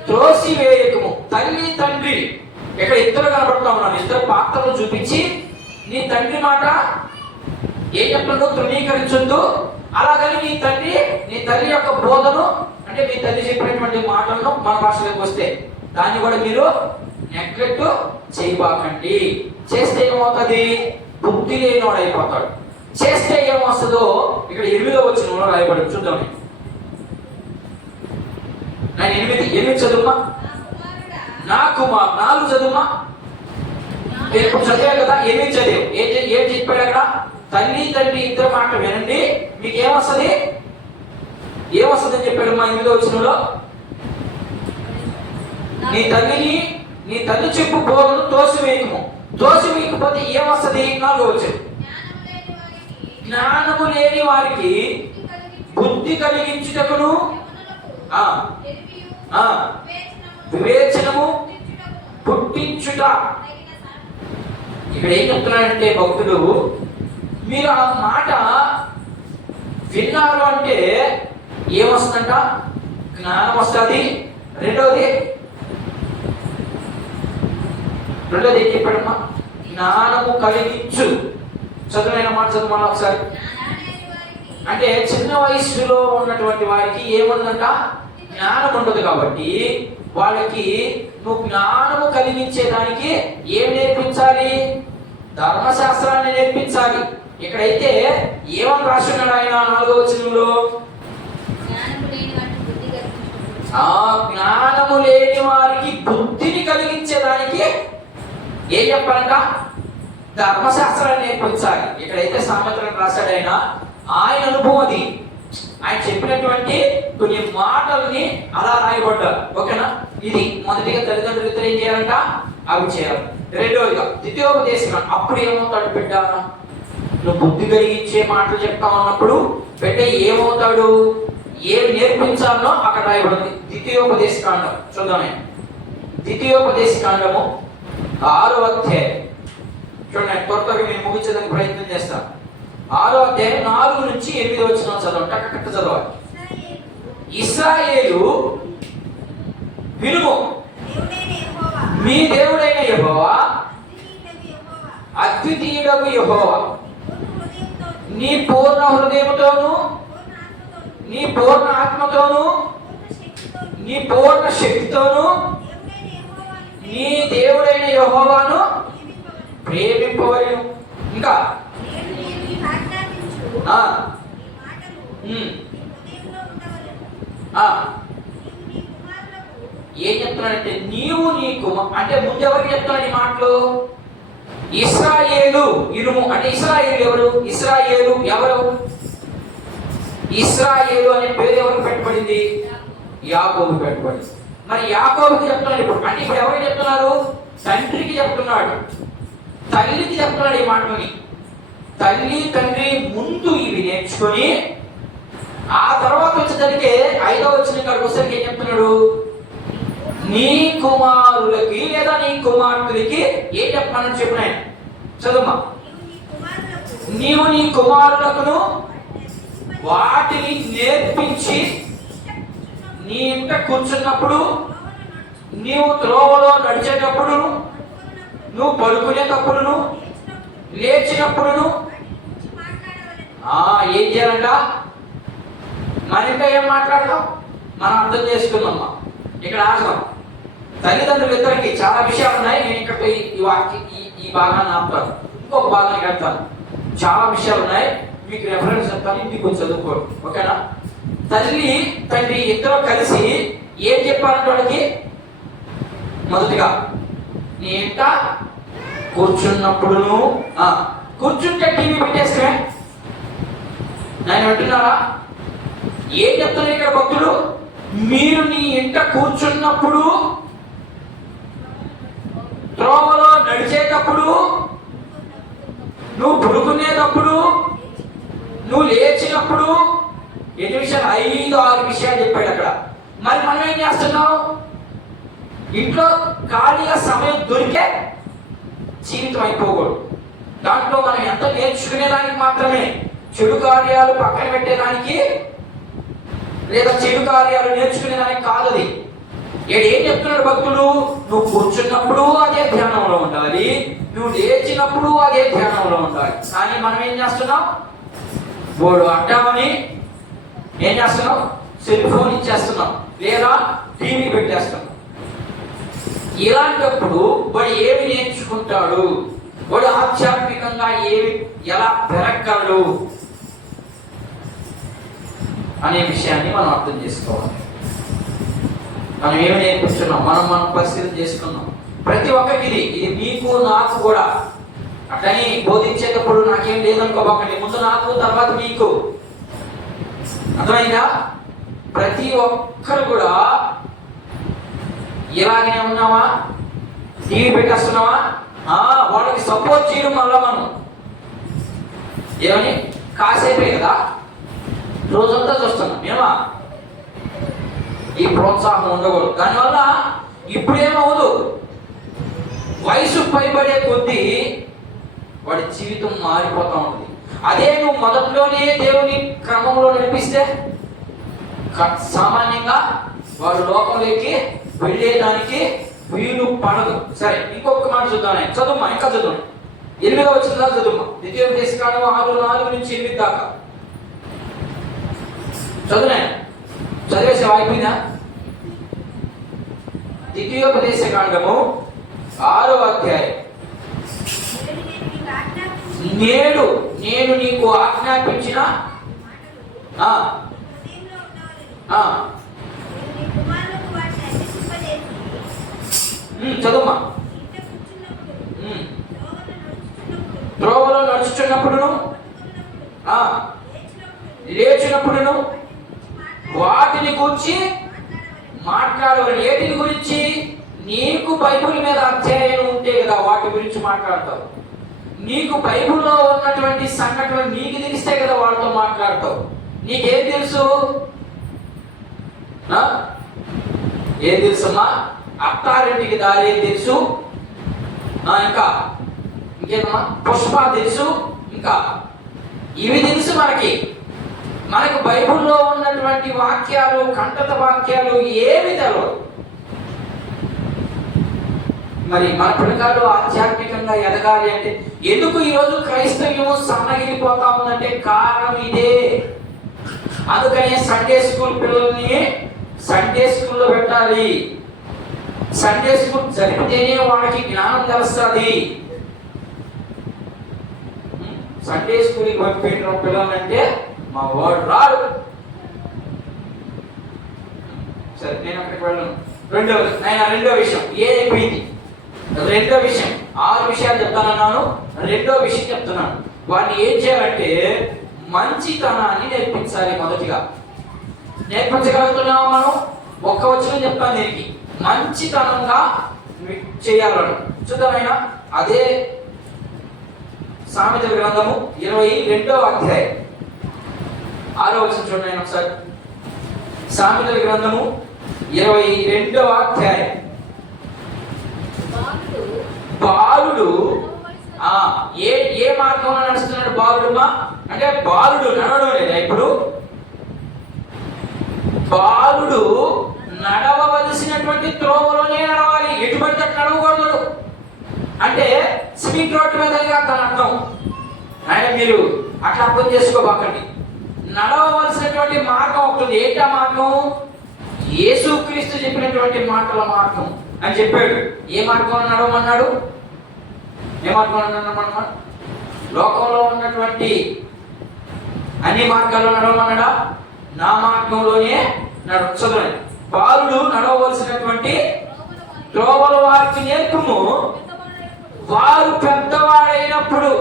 త్రోసివేయకము. తల్లి తండ్రి ఇక్కడ ఇద్దరు కనబడుతూ ఉన్నారు. ఇద్దరు పాత్రలు చూపించి నీ తండ్రి మాట ఏం చెప్తుందో తృణీకరించొద్దు, అలాగని నీ తల్లి యొక్క బోధను అంటే మీ తల్లి చెప్పినటువంటి మాటలను మన భాషలోకి వస్తే దాన్ని కూడా మీరు నెగ్లెక్ట్ చేయబాకండి. చేస్తే ఏమవుతుంది? బుద్ధి లేనివాడు అయిపోతాడు. చేస్తే ఏమొస్తుందో ఇక్కడ 8వ వచనంలో రాయబడి చూద్దాం. నేను 8 చదువుమా, నా కుమార్ 4 చదువుమా. ఇప్పుడు చదివా కదా, 8 చదివు. ఏం చెప్పాడు అక్కడ? తల్లి తండ్రి ఇద్దరు మాట వినండి, మీకు ఏమొస్తుంది అని చెప్పాడు మా 8వ వచనంలో. నీ తల్లి చెప్పు బోధను తోసివేయకపోతే ఏమొస్తుంది? 4వ వచనం. జ్ఞానము లేని వారికి బుద్ధి కలిగించుటకును వివేచనము పుట్టించుట. ఇక్కడ ఏం చెప్తున్నాడంటే భక్తుడు, మీరు ఆ మాట విన్నారు అంటే ఏమొస్తుందంట? జ్ఞానం వస్తుంది. రెండోది ఏం చెప్పాడమ్మా? జ్ఞానము కలిగించు. చదువునైన మాట చదువు ఒకసారి. అంటే చిన్న వయసులో ఉన్నటువంటి వారికి ఏముందంట? జ్ఞానం ఉండదు. కాబట్టి వాళ్ళకి నువ్వు జ్ఞానము కలిగించేదానికి ఏం నేర్పించాలి? ధర్మశాస్త్రాన్ని నేర్పించాలి. ఇక్కడైతే ఏమని రాస్తున్నాడు ఆయన 4వ వచనంలో? జ్ఞానము లేని వారికి బుద్ధిని కలిగించేదానికి ఏం చెప్పాలంట? ధర్మశాస్త్రాన్ని నేర్పించాలి. ఇక్కడైతే సామెతలను రాశాడు ఆయన అనుభవం అది. ఆయన చెప్పినటువంటి కొన్ని మాటల్ని అలా రాయబడ్డారు. ఓకేనా? ఇది మొదటిగా తల్లిదండ్రులు ఇద్దరు ఏం చేయాలంట? అవి చేయాలి. రెండోదిగా ద్వితీయోపదేశం. అప్పుడు ఏమవుతాడు బిడ్డ? నువ్వు బుద్ధి కలిగించే మాటలు చెప్తా ఉన్నప్పుడు బిడ్డ ఏమవుతాడు? ఏమి నేర్పించాలో అక్కడ రాయబడింది. ద్వితీయోపదేశ కాండం చూద్దామే. ద్వితీయోపదేశ కాండము 6వ అధ్యాయం చూడండి. త్వరగా నేను ముగించడానికి ప్రయత్నం చేస్తాను. 6వ అధ్యాయం 4 నుంచి 8 వచనం చదవండి. టక్క చదవాలి. ఇశ్రాయేలు వినుము, మీ దేవుడైన యెహోవా అద్వితీయుడగు యెహోవా నీ పూర్ణ హృదయముతోను, నీ పూర్ణ ఆత్మతోను, నీ పూర్ణ శక్తితోను నీ దేవుడైన యెహోవాను ప్రేమింపవలెను. ఇంకా ఏం చెప్తున్నాడంటే నీవు నీ అంటే ముందు ఎవరికి చెప్తున్నాడు ఈ మాటలు? ఇశ్రాయేలు ఇనుము. అంటే ఇశ్రాయేలు ఎవరు? ఇశ్రాయేలు ఎవరు? ఇశ్రాయేలు అనే పేరు ఎవరికి పెట్టబడింది? యాకోబు పెట్టబడింది. మరి యాకోబుకి చెప్తున్నాడు ఇప్పుడు. అంటే ఇప్పుడు ఎవరికి చెప్తున్నారు? తండ్రికి చెప్తున్నాడు, తల్లికి చెప్తున్నాడు ఈ మాటని. తల్లి తండ్రి ముందు ఇవి నేర్చుకొని ఆ తర్వాత వచ్చేసరికి 5వ వచనం కాడికి వచ్చేసరికి ఏం చెప్తున్నాడు? నీ కుమారులకి లేదా నీ కుమార్తెలకి ఏం చెప్పమని చెప్పినాయి? చదువుమా. నీవు నీ కుమారులకును వాటిని నేర్పించి నీ ఇంట కూర్చున్నప్పుడు, నీవు త్రోవలో నడిచేటప్పుడు, నువ్వు పడుకునేటప్పుడును, లేచినప్పుడును ఏం చేయాలంట? మన ఇంకా ఏం మాట్లాడతాం? మనం అర్థం చేసుకుందామా. ఇక్కడ ఆగం. తల్లిదండ్రులు ఇద్దరికి చాలా విషయాలు ఉన్నాయి. నేను ఇక్కడ ఈ భాగాన్ని ఆపుతాను, ఇంకొక భాగానికి వెళ్తాను. చాలా విషయాలు ఉన్నాయి, మీకు రెఫరెన్స్ చెప్తాను, ఇంటికి కొంచెం చదువుకోండి. ఓకేనా? తల్లి తండ్రి ఇద్దరు కలిసి ఏం చెప్పారంటే వాళ్ళకి, మొదటిగా నీ ఇంట కూర్చున్నప్పుడును, కూర్చుంటే టీవీ పెట్టేస్తే నేను అంటున్నారా? ఏం చెప్తున్నారు ఇక్కడ భక్తులు? మీరు నీ ఇంట కూర్చున్నప్పుడు, త్రోవలో నడిచేటప్పుడు, నువ్వు పడుకునేటప్పుడు, నువ్వు లేచినప్పుడు, ఎన్ని విషయాలు? 5-6 విషయాలు చెప్పాడు అక్కడ. మరి మనం ఏం చేస్తున్నాం? ఇంట్లో ఖాళీగా సమయం దొరికే జీవితం అయిపోకూడదు. దాంట్లో మనం ఎంత నేర్చుకునేదానికి మాత్రమే, చెడు కార్యాలు పక్కన పెట్టేదానికి లేదా చెడు కార్యాలు నేర్చుకునేదానికి కాదు. అది ఏం చెప్తున్నాడు భక్తుడు? నువ్వు కూర్చున్నప్పుడు అదే ధ్యానంలో ఉండాలి, నువ్వు లేచినప్పుడు అదే ధ్యానంలో ఉండాలి. కానీ మనం ఏం చేస్తున్నాం? వాడు అడ్డామని ఏం చేస్తున్నాం? సెల్ ఫోన్ ఇచ్చేస్తున్నాం, లేదా టీవీ పెట్టేస్తున్నాం. ఇలాంటప్పుడు వాడు ఏమి నేర్చుకుంటాడు? వాడు ఆధ్యాత్మికంగా ఎలా పెరగలడు అనే విషయాన్ని మనం అర్థం చేసుకోవాలి. మనం ఏమి నేర్పిస్తున్నాం, మనం పరిశీలన చేసుకున్నాం. ప్రతి ఒక్కరికి ఇది మీకు నాకు కూడా. అట్లని బోధించేటప్పుడు నాకేం లేదనుకోబాకండి, ముందు నాకు తర్వాత మీకు. అర్థమైందా? ప్రతి ఒక్కరు కూడా ఇలాగే ఉన్నావా? టీవీ పెట్టేస్తున్నావా? వాళ్ళకి సపోర్ట్ చేయడం వల్ల మనం ఏమని కాసేపే కదా రోజంతా చూస్తున్నాం. ఏమా ఈ ప్రోత్సాహం ఉండకూడదు. దానివల్ల ఇప్పుడేమవుదు, వయసు పైబడే కొద్దీ వాడి జీవితం మారిపోతా ఉంటుంది. అదే నువ్వు మొదట్లోనే దేవుని క్రమంలో నడిపిస్తే సామాన్యంగా వాడు లోకంలోకి వెళ్ళేదానికి వీలు పడదు. సరే, ఇంకొక మాట చూద్దాం. చదువుమా, ఇంకా చదువు. 8వ వచనం దాకా చదువుమా. ద్వితీయోపదేశకాండం 6:4-8 దాకా చదువునే. చదివేసే అయిపోయిందా? ద్వితీయోపదేశకాండము 6వ అధ్యాయం. నేడు నేను నీకు ఆజ్ఞాపించిన చదువుమా. త్రోవలో నడుచుచున్నప్పుడును లేచినప్పుడును వాటిని గురించి మాట్లాడవాలి. ఏటిని గురించి? నీకు బైబిల్ మీద అధ్యాయం ఉంటే కదా వాటి గురించి మాట్లాడతావు. నీకు బైబిల్లో ఉన్నటువంటి సంఘటనలు నీకు తెలిస్తే కదా వాళ్ళతో మాట్లాడతావు. నీకేం తెలుసు? ఏం తెలుసమ్మా? అత్తారింటికి దారి తెలుసు, ఇంకా ఇంకేదమ్మా పుష్ప తెలుసు, ఇంకా ఇవి తెలుసు మనకి. మనకు బైబిల్లో ఉన్నటువంటి వాక్యాలు, కంటత వాక్యాలు ఏమి తెలియదు. మరి మన పిల్లలు ఆధ్యాత్మికంగా ఎదగాలి అంటే ఎందుకు ఈరోజు క్రైస్తవ్యం సన్నగిలిపోతా ఉందంటే కారణం ఇదే. అందుకనే సండే స్కూల్ పిల్లల్ని సండే స్కూల్లో పెట్టాలి. సండే స్కూల్ జరిపితేనే వాళ్ళకి జ్ఞానం తెలుస్తుంది. సండే స్కూల్కి పంపించిన పిల్లలంటే మా వాడు రాడు. సరే, నేను అక్కడికి వెళ్ళను. రెండో విషయం ఏదైపోయింది. రెండో విషయం 6 విషయాలు చెప్తానన్నాను. రెండో విషయం చెప్తున్నాను. వాడిని ఏం చేయాలంటే మంచితనాన్ని నేర్పించాలి. మొదటిగా నేర్పించగలుగుతున్నామా మనం? ఒక్క వచనం చెప్తాను దీనికి. మంచితనంగా చేయాలను. చూద్దామైనా అదే సామెతల గ్రంథము 22వ అధ్యాయం 6వ వచనం చూడండి ఒకసారి. సామెతల గ్రంథము 22వ అధ్యాయం. బాలుడు ఏ మార్గంలో నడుస్తున్నాడు? బాలుడుమా అంటే బాలుడు నడవడం లేదా? ఇప్పుడు బాలుడు నడవవలసినటువంటి త్రోవలోనే నడవాలి, ఎటువంటి నడవకూడదు. అంటే సిమెంట్ రోడ్డు మీద దాని అర్థం. ఆయన మీరు అట్లా అర్థం చేసుకోబాకండి. నడవవలసినటువంటి మార్గం ఒకటి. ఏంటి ఆ మార్గం? యేసుక్రీస్తు చెప్పినటువంటి మాటల మార్గం అని చెప్పాడు. ఏ మార్గంలో నడవమన్నాడు? ఏ మార్గంలో నడవమన్నాడు? లోకంలో ఉన్నటువంటి అన్ని మార్గాల్లో నడవమన్నాడా? నా మార్గంలోనే నడవచ్చదని. బాలుడు నడవవలసినటువంటి త్రోవల వారికి నేర్పుము, వారు పెద్దవాడైనప్పుడు.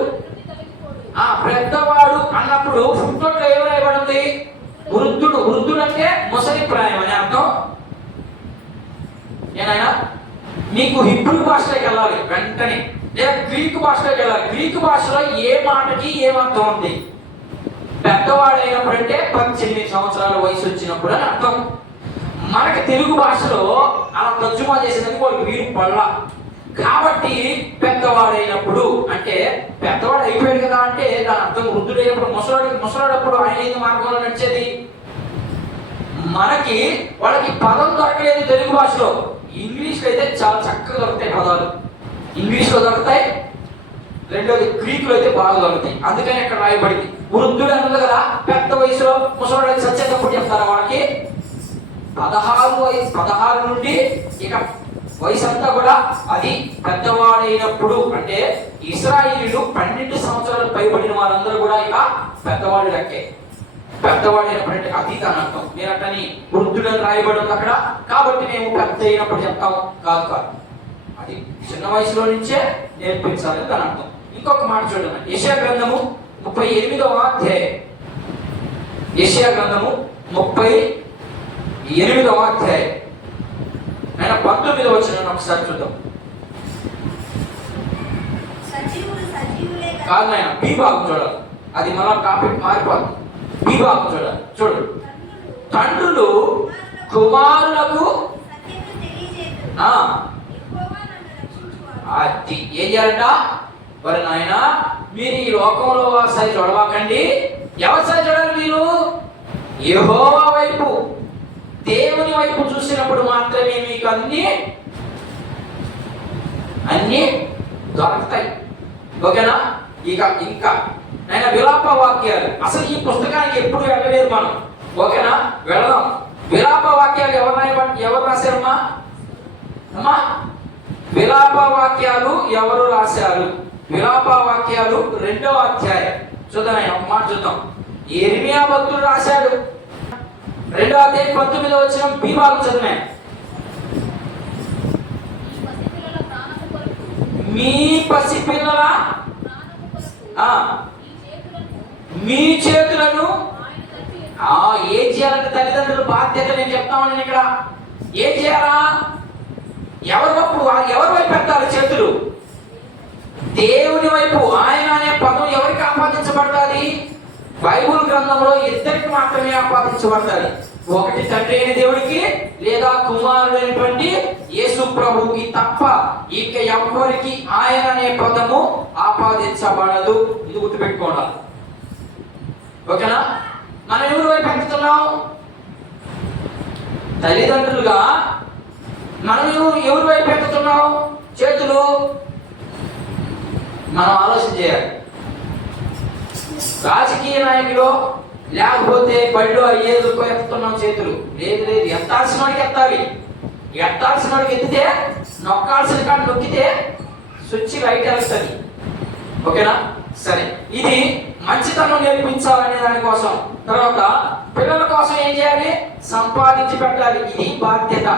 పెద్దవాడు అన్నప్పుడు ఫుట్నోట్లో ఏమి రాయబడింది? వృద్ధుడు. వృద్ధుడు అంటే ముసలి ప్రాయం అని అర్థం. ఏనాయనా మీకు హిబ్రూ భాషలోకి వెళ్ళాలి వెంటనే, లేదా గ్రీకు భాషలోకి వెళ్ళాలి. గ్రీకు భాషలో ఏ మాటకి ఏమర్థం ఉంది? పెద్దవాడైనప్పుడు అంటే 18 సంవత్సరాల వయసు వచ్చినప్పుడు అని అర్థం. మనకి తెలుగు భాషలో అలా తర్జుమా చేసేందుకు వాళ్ళకి వీలు పడలా. కాబట్టి పెద్దవాడైనప్పుడు అంటే పెద్దవాడు అయిపోయాడు కదా అంటే దాని అర్థం వృద్ధుడైనప్పుడు. ముసలాడప్పుడు ఆయన ఏది మార్గంలో నడిచేది? మనకి వాళ్ళకి పదం దొరకలేదు తెలుగు భాషలో. ఇంగ్లీష్లో అయితే చాలా చక్కగా దొరుకుతాయి పదాలు, ఇంగ్లీష్లో దొరుకుతాయి. రెండోది గ్రీకులో అయితే బాగా దొరుకుతాయి. అందుకని ఇక్కడ రాయబడింది. వృద్ధుడు అన్నది కదా, పెద్ద వయసులో ముసలి సత్యేటప్పుడు చెప్తారా వాళ్ళకి 16 నుండి ఇక వయసు అంతా కూడా అది పెద్దవాడైనప్పుడు, అంటే ఇశ్రాయేలీయులు 12 సంవత్సరాలు పైబడిన వారందరూ కూడా ఇక పెద్దవాడు లెక్కే. పెద్దవాడైనప్పుడు అది దాని అర్థం. నేను అట్టని వృద్ధుడని రాయబడి ఉంది అక్కడ కాబట్టి మేము పెద్ద అయినప్పుడు చెప్తాము కాదు కాదు, అది చిన్న వయసులో నుంచే నేర్పించాలని దాని అర్థం. ఇంకొక మాట చూడండి, యెషయా గ్రంథము 38వ అధ్యాయం. యెషయా గ్రంథము 38వ అధ్యాయం ఆయన 19వ వచనం ఒకసారి చూద్దాం. కాదు నాయన బి భాగం చూడాలి, అది మళ్ళా టాపిక్ మారిపోతుంది. బి భాగం చూడాలి. చూడు, తండ్రులు కుమారులకు అది ఏం చేయాలంట? మరి నాయన మీరు ఈ లోకంలో సరి చూడవాకండి. ఎవరి సరి చూడాలి? మీరు యెహోవా వైపు, దేవుని వైపు చూసినప్పుడు మాత్రమే మీకు అన్ని దొరుకుతాయి. ఓకేనా? ఇంకా ఆయన విలాప వాక్యాలు, అసలు ఈ పుస్తకానికి ఎప్పుడు వెళ్ళలేదు మనం. ఓకేనా? వెళదాం. విలాప వాక్యాలు ఎవరు రాశారమ్మా? అమ్మా, విలాప వాక్యాలు ఎవరు రాశారు? విలాప వాక్యాలు 2వ అధ్యాయం చూద్దాం. ఆయన ఒక మాట చూద్దాం. యెరెమీయా భక్తుడు రాశాడు. 2వ అధ్యాయం 19వ వచనం బి భాగం చదివా. మీ పసిపిల్లల మీ చేతులను ఏం చేయాలంటే తల్లిదండ్రుల బాధ్యత. నేను చెప్తామని ఇక్కడ ఏం చేయాలా? ఎవరి వైపు పెట్టాలి చేతులు? దేవుని వైపు. ఆయన అనే పదం ఎవరికి ఆపాదించబడాలి? బైబుల్ గ్రంథంలో ఇద్దరికి మాత్రమే ఆపాదించబడాలి. ఒకటి తండ్రి అయిన దేవుడికి, లేదా కుమారుడైనటువంటి యేసు ప్రభువుకి తప్ప ఇక ఎవరికి ఆయన అనే పదము ఆపాదించబడదు. ఇది గుర్తుపెట్టుకోవాలి. ఓకేనా? మనం ఎవరి వైపు పెడుతున్నాం? తల్లిదండ్రులుగా మనం ఎవరి వైపు పెడుతున్నాం చేతులు? మనం ఆలోచన చేయాలి. రాజకీయ నాయకులు లేకపోతే బడిలో అయ్యేది ఎత్తుతున్నాం చేతులు. లేదు, ఎత్తాల్సిన వాడికి ఎత్తాలి. ఎత్తాల్సిన వాడికి ఎత్తితే, నొక్కాల్సిన కాడ నొక్కితే స్విచ్ లైట్ వెళ్తుంది. ఓకేనా? సరే, ఇది మంచితనం నేర్పించాలనే దానికోసం. తర్వాత పిల్లల కోసం ఏం చేయాలి? సంపాదించి పెట్టాలి. ఇది బాధ్యత.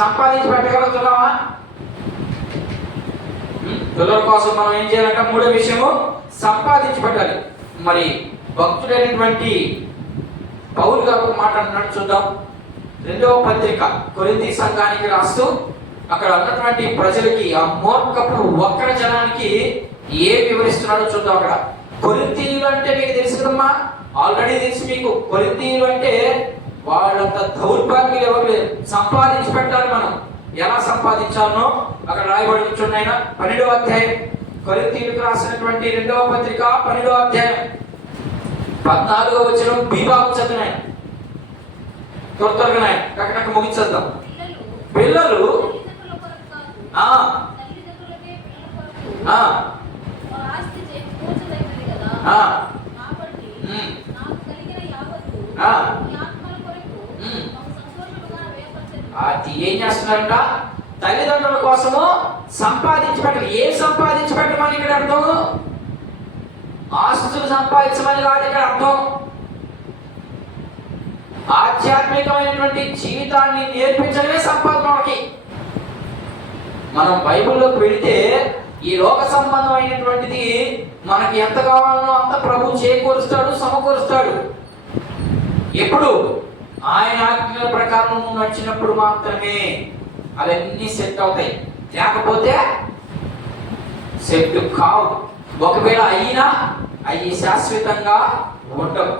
సంపాదించి పెట్టగలుగుతున్నావా? పిల్లల కోసం మనం ఏం చేయాలంటే 3వ విషయము సంపాదించి పెట్టాలి. మరి భక్తుడైనటువంటి పౌలు గారు మాట అన్నట్టు చూద్దాం. 2వ పత్రిక కొరింథీ సంఘానికి రాస్తూ అక్కడ ఉన్నటువంటి ప్రజలకి, ఆ మూర్ఖపు వక్ర జనానికి ఏం వివరిస్తున్నాడో చూద్దాం. అక్కడ కొరింథీయులు అంటే మీకు తెలుసు కదమ్మా, ఆల్రెడీ తెలుసు మీకు. కొరింథీయులు అంటే వాళ్ళంత దౌర్భాగ్యులు ఎవరు లేరు. సంపాదించి పెట్టాలి. మనం ఎలా సంపాదించాలనో అక్కడ రాయబడి కూర్చున్నాయి. 12వ అధ్యాయం కొరింథీయులకు రాసినటువంటి 2వ పత్రిక 12వ అధ్యాయం 14వ వచనం బి భాగం చదివినాయి. త్వరగా కక్కడక్క ముగించేద్దాం. పిల్లలు అది ఏం చేస్తున్నారంట? తల్లిదండ్రుల కోసము సంపాదించి పెట్టాలి. ఏం సంపాదించి పెట్టమని ఇక్కడ అర్థం? ఆస్తులు సంపాదించమని కాదు ఇక్కడ అర్థం. ఆధ్యాత్మికమైనటువంటి జీవితాన్ని నేర్పించడమే సంపాదనకి. మనం బైబిల్లోకి వెళితే ఈ లోక సంబంధమైనటువంటిది మనకి ఎంత కావాలనో అంత ప్రభు చేకూరుస్తాడు, సమకూరుస్తాడు. ఎప్పుడు? ఆయన ఆజ్ఞల ప్రకారం నడిచినప్పుడు మాత్రమే అవన్నీ సెట్ అవుతాయి. లేకపోతే సెట్ కావు. ఒకవేళ అయినా అవి శాశ్వతంగా ఉండవు.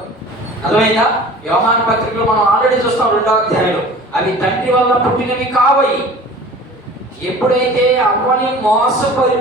అర్థమైందా? యోహాను పత్రికలో మనం ఆల్రెడీ చూస్తాం 2వ అధ్యాయంలో. అవి తండ్రి వల్ల పుట్టినవి కావయి. ఎప్పుడైతే అవ్వని మోసపోయి